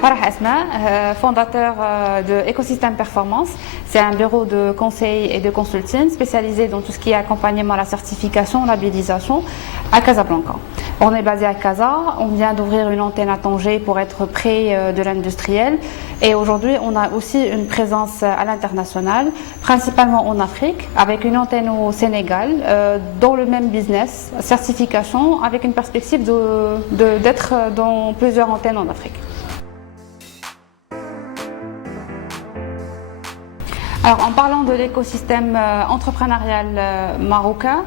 Farah Asma, fondateur de Écosystème Performance. C'est un bureau de conseil et de consulting spécialisé dans tout ce qui est accompagnement à la certification, labellisation à Casablanca. On est basé à Casa, on vient d'ouvrir une antenne à Tanger pour être près de l'industriel et aujourd'hui on a aussi une présence à l'international, principalement en Afrique, avec une antenne au Sénégal, dans le même business, certification, avec une perspective d'être dans plusieurs antennes en Afrique. Alors, en parlant de l'écosystème entrepreneurial marocain,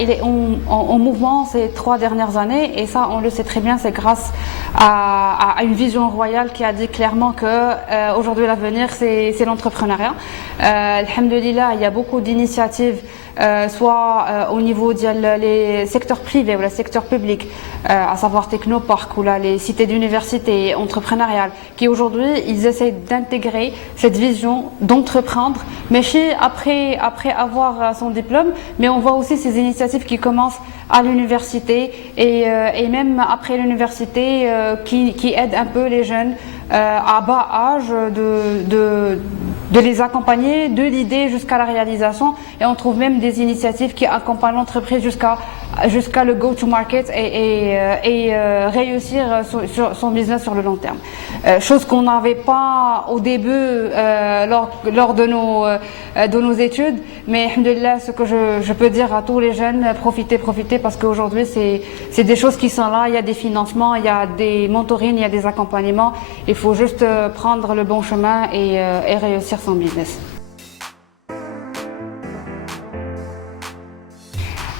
il est en mouvement ces 3 dernières années et ça, on le sait très bien, c'est grâce à une vision royale qui a dit clairement que aujourd'hui l'avenir c'est l'entrepreneuriat. Alhamdulillah, il y a beaucoup d'initiatives, soit au niveau des secteurs privés ou le secteur public, à savoir Technopark ou là, les cités d'université entrepreneuriales, qui aujourd'hui ils essaient d'intégrer cette vision d'entreprendre, mais après avoir son diplôme, mais on voit aussi ces initiatives qui commencent à l'université et même après l'université qui aident un peu les jeunes à bas âge de les accompagner de l'idée jusqu'à la réalisation et on trouve même des initiatives qui accompagnent l'entreprise jusqu'à le go-to-market et réussir son business sur le long terme. Chose qu'on n'avait pas au début lors de nos études, mais alhamdoulilah, ce que je peux dire à tous les jeunes, profitez parce qu'aujourd'hui c'est des choses qui sont là, il y a des financements, il y a des mentorings, il y a des accompagnements, il faut juste prendre le bon chemin et réussir son business.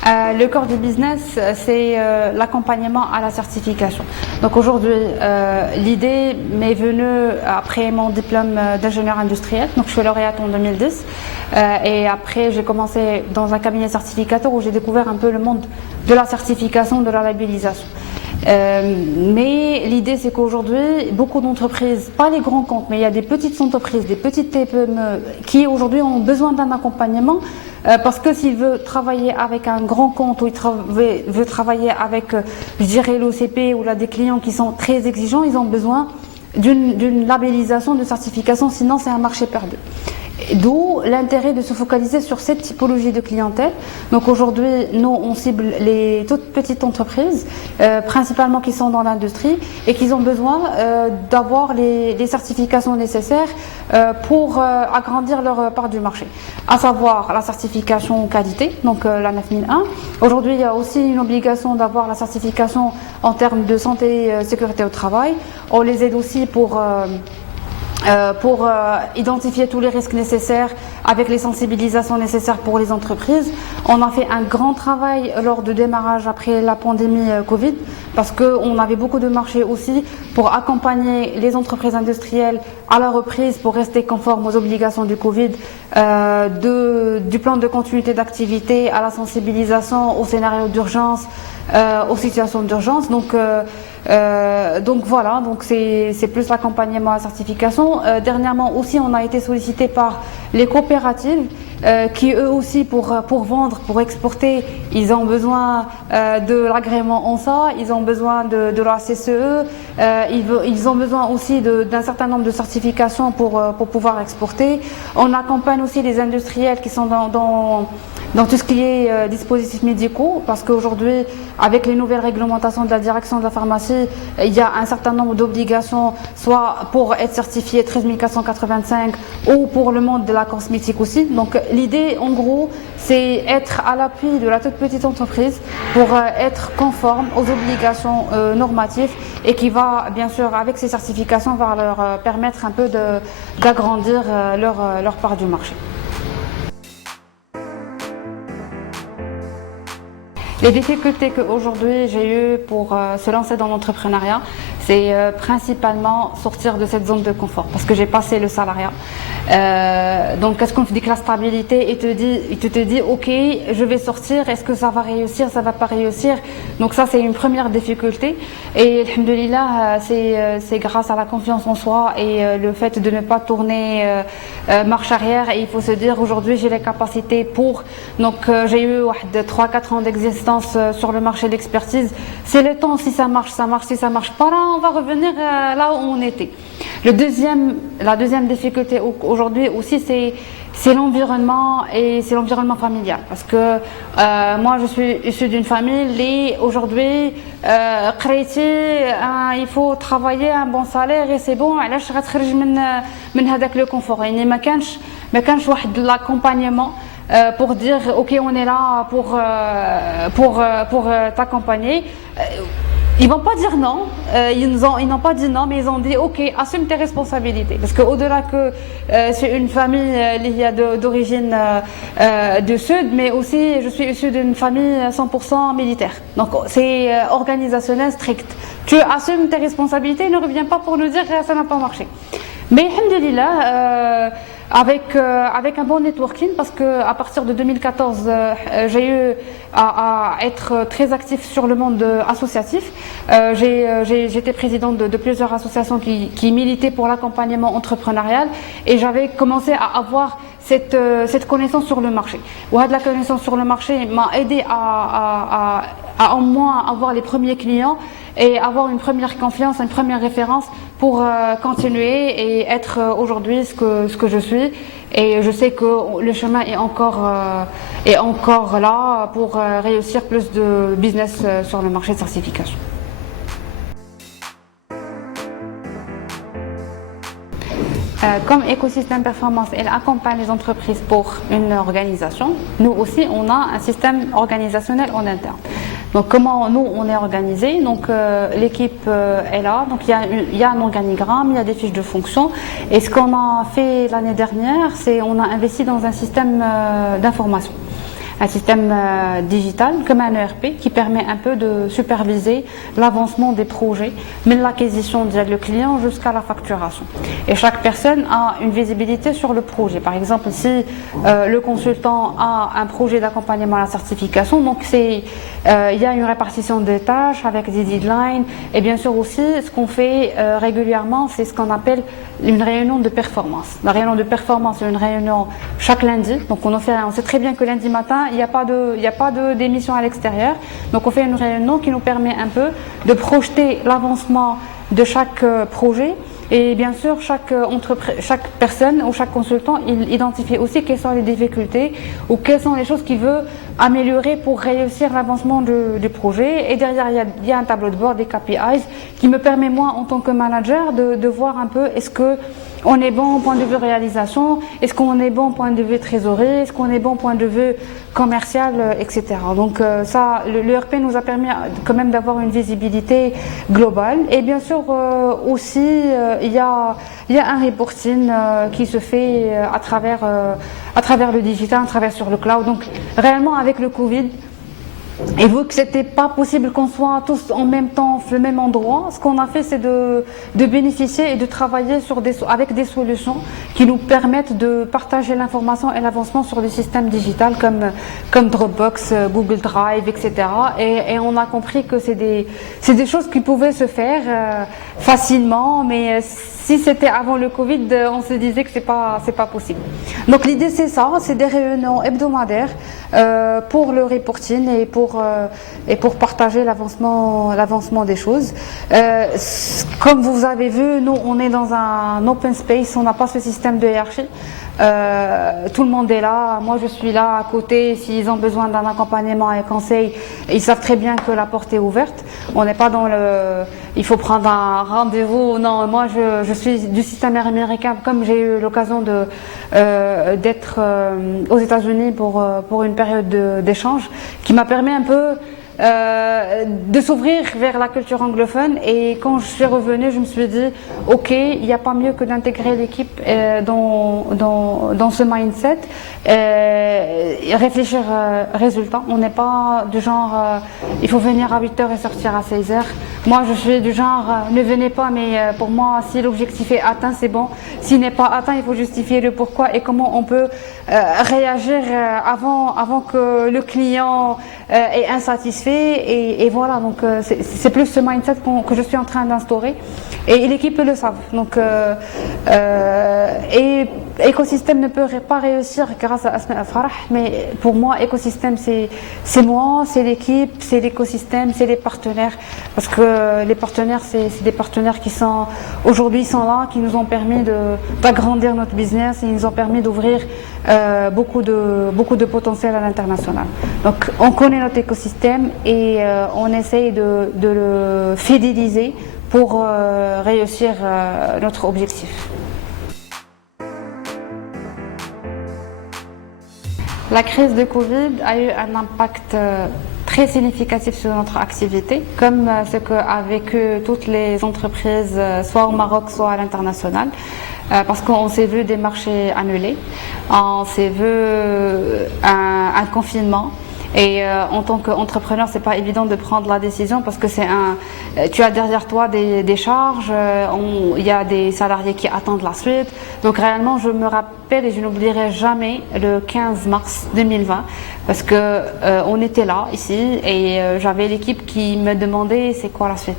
Le corps du business, c'est l'accompagnement à la certification. Donc aujourd'hui, l'idée m'est venue après mon diplôme d'ingénieur industriel. Donc je suis lauréate en 2010. Et après, j'ai commencé dans un cabinet certificateur où j'ai découvert un peu le monde de la certification, de la labellisation. Mais l'idée c'est qu'aujourd'hui beaucoup d'entreprises, pas les grands comptes, mais il y a des petites entreprises, des petites TPE qui aujourd'hui ont besoin d'un accompagnement parce que s'ils veulent travailler avec un grand compte ou ils veulent travailler avec, je dirais, l'OCP ou là des clients qui sont très exigeants, ils ont besoin d'une labellisation, de certification, sinon c'est un marché perdu. D'où l'intérêt de se focaliser sur cette typologie de clientèle. Donc aujourd'hui, nous, on cible les toutes petites entreprises, principalement qui sont dans l'industrie et qui ont besoin d'avoir les certifications nécessaires pour agrandir leur part du marché. À savoir la certification qualité, donc la 9001. Aujourd'hui, il y a aussi une obligation d'avoir la certification en termes de santé et sécurité au travail. On les aide aussi pour identifier tous les risques nécessaires avec les sensibilisations nécessaires pour les entreprises. On a fait un grand travail lors du démarrage après la pandémie Covid parce qu'on avait beaucoup de marchés aussi pour accompagner les entreprises industrielles à la reprise pour rester conformes aux obligations du Covid, du plan de continuité d'activité à la sensibilisation aux scénarios d'urgence, aux situations d'urgence. Donc voilà, donc c'est plus l'accompagnement à la certification. Dernièrement aussi, on a été sollicité par les coopératives qui eux aussi pour vendre, pour exporter, ils ont besoin de l'agrément ONSA, ils ont besoin de la CCE, ils ont besoin aussi d'un certain nombre de certifications pour pouvoir exporter. On accompagne aussi les industriels qui sont dans tout ce qui est dispositifs médicaux, parce qu'aujourd'hui, avec les nouvelles réglementations de la direction de la pharmacie, il y a un certain nombre d'obligations, soit pour être certifié 13485 ou pour le monde de la cosmétique aussi. Donc l'idée, en gros, c'est être à l'appui de la toute petite entreprise pour être conforme aux obligations normatives et qui va, bien sûr, avec ces certifications, va leur permettre un peu d'agrandir leur part du marché. Les difficultés qu'aujourd'hui j'ai eues pour se lancer dans l'entrepreneuriat, c'est principalement sortir de cette zone de confort parce que j'ai passé le salariat. Donc qu'est-ce qu'on dit que la stabilité, il te dit ok, je vais sortir, est-ce que ça va réussir, ça va pas réussir. Donc ça c'est une première difficulté, et alhamdoulilah c'est grâce à la confiance en soi et le fait de ne pas tourner marche arrière, et il faut se dire aujourd'hui j'ai les capacités pour. Donc j'ai eu 3-4 ans d'existence sur le marché de l'expertise, c'est le temps, si ça marche, ça marche, si ça marche pas, là on va revenir là où on était. La deuxième difficulté aujourd'hui aussi, c'est l'environnement, et c'est l'environnement familial. Parce que moi, je suis issue d'une famille qui aujourd'hui, il faut travailler un bon salaire et c'est bon. علاش غتخرج من هذاك le confort. يعني ما كانش واحد l'accompagnement pour dire ok, on est là pour t'accompagner. Ils vont pas dire non, ils n'ont pas dit non, mais ils ont dit ok, assume tes responsabilités. Parce qu'au-delà que c'est une famille d'origine du Sud, mais aussi je suis issue d'une famille 100% militaire. Donc c'est organisationnel strict. Tu assumes tes responsabilités, ne reviens pas pour nous dire que ça n'a pas marché. Mais alhamdoulilah, avec un bon networking, parce qu'à partir de 2014, j'ai eu à être très actif sur le monde associatif. J'étais présidente de plusieurs associations qui militaient pour l'accompagnement entrepreneurial, et j'avais commencé à avoir cette connaissance sur le marché. La connaissance sur le marché m'a aidé à au moins avoir les premiers clients et avoir une première confiance, une première référence pour continuer et être aujourd'hui ce que je suis. Et je sais que le chemin est encore là pour réussir plus de business sur le marché de certification. Comme écosystème performance, elle accompagne les entreprises pour une organisation. Nous aussi, on a un système organisationnel en interne. Donc comment nous on est organisé? Donc l'équipe est là. Donc il y a un organigramme, il y a des fiches de fonction. Et ce qu'on a fait l'année dernière, c'est on a investi dans un système d'information. Un système digital comme un ERP qui permet un peu de superviser l'avancement des projets, mais l'acquisition du client jusqu'à la facturation. Et chaque personne a une visibilité sur le projet. Par exemple, si le consultant a un projet d'accompagnement à la certification, donc il y a une répartition des tâches avec des deadlines. Et bien sûr aussi, ce qu'on fait régulièrement, c'est ce qu'on appelle une réunion de performance. La réunion de performance, c'est une réunion chaque lundi. Donc on sait très bien que lundi matin, il n'y a pas d'émission à l'extérieur. Donc on fait une réunion qui nous permet un peu de projeter l'avancement de chaque projet. Et bien sûr, chaque personne ou chaque consultant, il identifie aussi quelles sont les difficultés ou quelles sont les choses qu'il veut améliorer pour réussir l'avancement du projet. Et derrière, il y a un tableau de bord, des KPIs, qui me permet moi, en tant que manager, de voir un peu est-ce que on est bon au point de vue réalisation, est-ce qu'on est bon au point de vue trésorerie, est-ce qu'on est bon au point de vue commercial, etc. Donc ça, l'ERP nous a permis quand même d'avoir une visibilité globale. Et bien sûr aussi, il y a un reporting qui se fait à travers le digital, à travers sur le cloud. Donc réellement avec le Covid, et vu que c'était pas possible qu'on soit tous en même temps, le même endroit, ce qu'on a fait, c'est de bénéficier et de travailler avec des solutions qui nous permettent de partager l'information et l'avancement sur des systèmes digitaux comme Dropbox, Google Drive, etc. Et on a compris que c'est des choses qui pouvaient se faire facilement, mais si c'était avant le Covid, on se disait que c'est pas possible. Donc l'idée c'est ça, c'est des réunions hebdomadaires pour le reporting et pour partager l'avancement des choses. Comme vous avez vu, nous on est dans un open space, on n'a pas ce système de hiérarchie. Tout le monde est là, moi je suis là à côté, s'ils ont besoin d'un accompagnement et conseil, ils savent très bien que la porte est ouverte. On n'est pas dans il faut prendre un rendez-vous. Non, moi je suis du système américain, comme j'ai eu l'occasion d'être aux États-Unis pour une période d'échange, qui m'a permis un peu de s'ouvrir vers la culture anglophone. Et quand je suis revenue, je me suis dit, ok, il n'y a pas mieux que d'intégrer l'équipe dans ce mindset, réfléchir résultat. On n'est pas du genre, il faut venir à 8h et sortir à 16h. Moi, je suis du genre, ne venez pas, mais pour moi, si l'objectif est atteint, c'est bon. S'il n'est pas atteint, il faut justifier le pourquoi et comment on peut réagir avant que le client est insatisfait. Et voilà, donc c'est plus ce mindset que je suis en train d'instaurer. Et l'équipe le savent. Donc, et écosystème ne peut pas réussir grâce à Asma Farah, mais pour moi, écosystème, c'est moi, c'est l'équipe, c'est l'écosystème, c'est les partenaires. Parce que les partenaires, c'est des partenaires qui sont aujourd'hui sont là, qui nous ont permis d'agrandir notre business et ils nous ont permis d'ouvrir beaucoup de potentiel à l'international. Donc, on connaît notre écosystème et on essaye de le fidéliser pour réussir notre objectif. La crise de Covid a eu un impact très significatif sur notre activité, comme ce qu'a vécu toutes les entreprises, soit au Maroc, soit à l'international, parce qu'on s'est vu des marchés annulés, on s'est vu un confinement. Et en tant qu'entrepreneur, c'est pas évident de prendre la décision parce que tu as derrière toi des charges, il y a des salariés qui attendent la suite. Donc réellement, je me rappelle et je n'oublierai jamais le 15 mars 2020 parce que on était là ici et j'avais l'équipe qui me demandait c'est quoi la suite.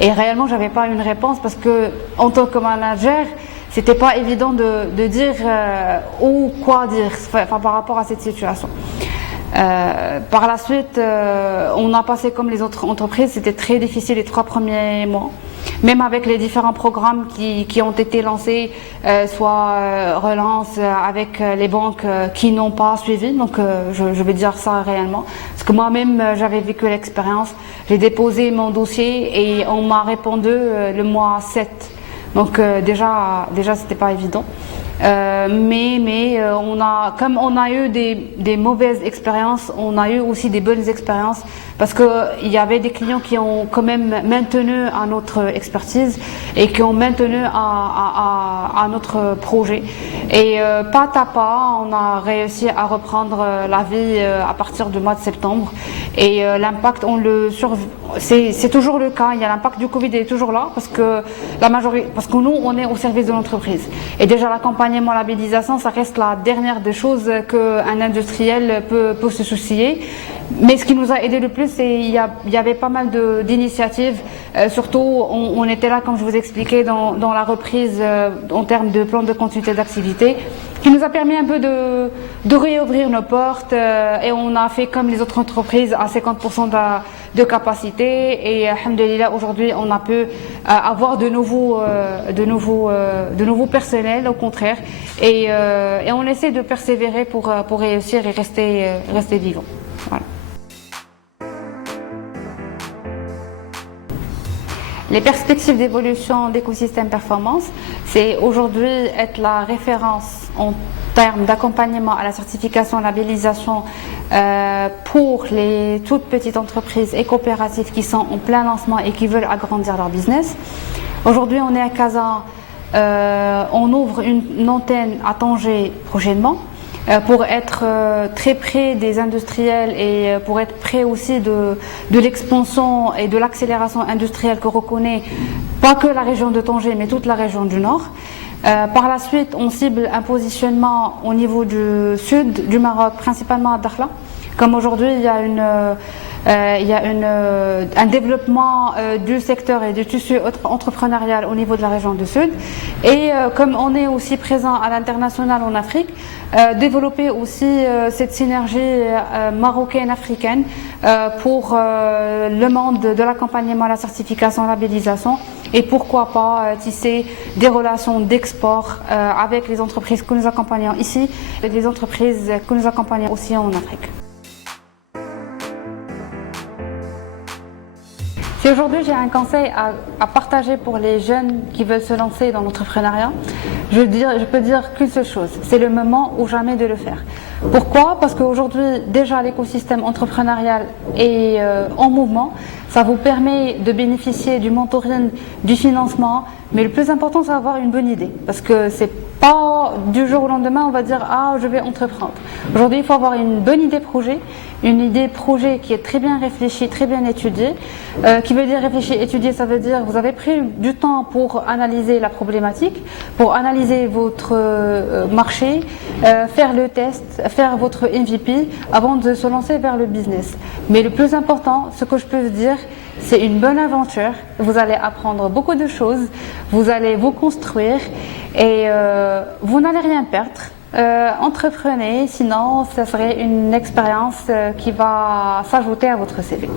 Et réellement, j'avais pas une réponse parce que en tant que manager, c'était pas évident de dire ou quoi dire par rapport à cette situation. Par la suite, on a passé comme les autres entreprises, c'était très difficile les 3 premiers mois. Même avec les différents programmes qui ont été lancés, soit relance avec les banques qui n'ont pas suivi, donc je vais dire ça réellement. Parce que moi-même, j'avais vécu l'expérience, j'ai déposé mon dossier et on m'a répondu le mois 7. Donc déjà c'était pas évident. Mais comme on a eu des mauvaises expériences, on a eu aussi des bonnes expériences parce que il y avait des clients qui ont quand même maintenu à notre expertise et qui ont maintenu à notre projet. Et pas à pas, on a réussi à reprendre la vie à partir du mois de septembre. Et l'impact, c'est toujours le cas. Il y a l'impact du Covid est toujours là parce que parce que nous, on est au service de l'entreprise. Et déjà l'accompagnement, la labellisation, ça reste la dernière des choses qu'un industriel peut se soucier. Mais ce qui nous a aidé le plus, c'est il y avait pas mal d'initiatives. Surtout, on était là, comme je vous expliquais, dans la reprise en termes de plan de continuité d'activité, qui nous a permis un peu de réouvrir nos portes. Et on a fait comme les autres entreprises à 50% de capacité. Et alhamdoulilah, aujourd'hui, on a pu avoir de nouveaux personnels, au contraire. Et on essaie de persévérer pour réussir et rester vivant. Voilà. Les perspectives d'évolution d'écosystème performance, c'est aujourd'hui être la référence en termes d'accompagnement à la certification, à la labellisation pour les toutes petites entreprises et coopératives qui sont en plein lancement et qui veulent agrandir leur business. Aujourd'hui, on est à Casa, on ouvre une antenne à Tanger prochainement. Pour être très près des industriels et pour être près aussi de l'expansion et de l'accélération industrielle que reconnaît pas que la région de Tanger mais toute la région du Nord. Par la suite, on cible un positionnement au niveau du sud du Maroc, principalement à Dakhla. Comme aujourd'hui, il y a un développement du secteur et du tissu entrepreneurial au niveau de la région du Sud. Et comme on est aussi présent à l'international en Afrique, développer aussi cette synergie marocaine-africaine pour le monde de l'accompagnement à la certification, à la labellisation. Et pourquoi pas tisser des relations d'export avec les entreprises que nous accompagnons ici et les entreprises que nous accompagnons aussi en Afrique. Si aujourd'hui j'ai un conseil à partager pour les jeunes qui veulent se lancer dans l'entrepreneuriat, je peux dire qu'une seule chose, c'est le moment ou jamais de le faire. Pourquoi? Parce qu'aujourd'hui déjà l'écosystème entrepreneurial est en mouvement, ça vous permet de bénéficier du mentoring, du financement, mais le plus important c'est d'avoir une bonne idée, parce que c'est pas du jour au lendemain on va dire ah je vais entreprendre. Aujourd'hui il faut avoir une bonne idée projet, une idée projet qui est très bien réfléchie, très bien étudiée. Qui veut dire réfléchir, étudier, ça veut dire vous avez pris du temps pour analyser la problématique, pour analyser votre marché, faire le test, faire votre MVP avant de se lancer vers le business. Mais le plus important, ce que je peux vous dire, c'est une bonne aventure. Vous allez apprendre beaucoup de choses, vous allez vous construire et vous n'allez rien perdre. Entreprenez, sinon ça serait une expérience qui va s'ajouter à votre CV.